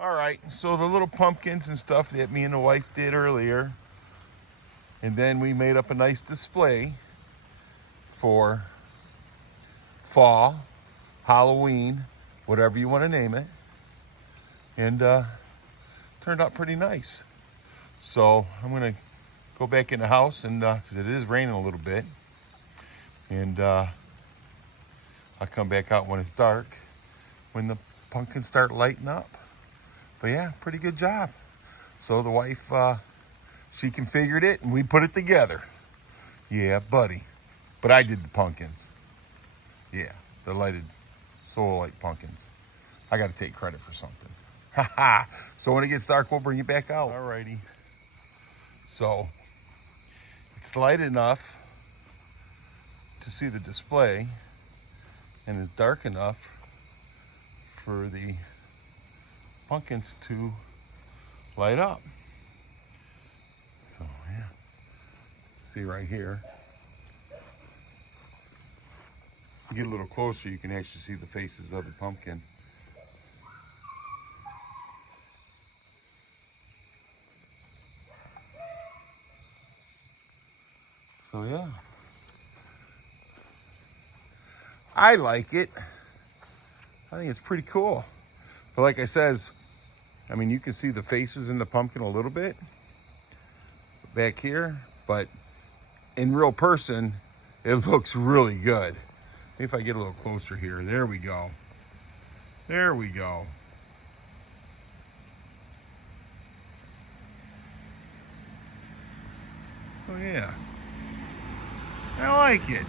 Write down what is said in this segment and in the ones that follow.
All right, so the little pumpkins and stuff that me and the wife did earlier, and then we made up a nice display for fall, Halloween, whatever you want to name it, and turned out pretty nice. So I'm gonna go back in the house and because it is raining a little bit, and I'll come back out when it's dark, when the pumpkins start lighting up. But yeah, pretty good job. So the wife, she configured it and we put it together. Yeah, buddy. But I did the pumpkins. Yeah, the lighted solar light pumpkins. I got to take credit for something. Haha. So when it gets dark, we'll bring it back out. Alrighty. So it's light enough to see the display, and it's dark enough for the pumpkins to light up. So yeah, see right here. You get a little closer, you can actually see the faces of the pumpkin. So yeah, I like it. I think it's pretty cool. But like I says, I mean, you can see the faces in the pumpkin a little bit back here, but in real person, it looks really good. Maybe if I get a little closer here, there we go. There we go. So yeah, I like it.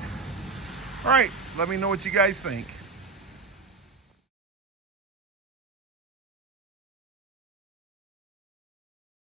All right, let me know what you guys think.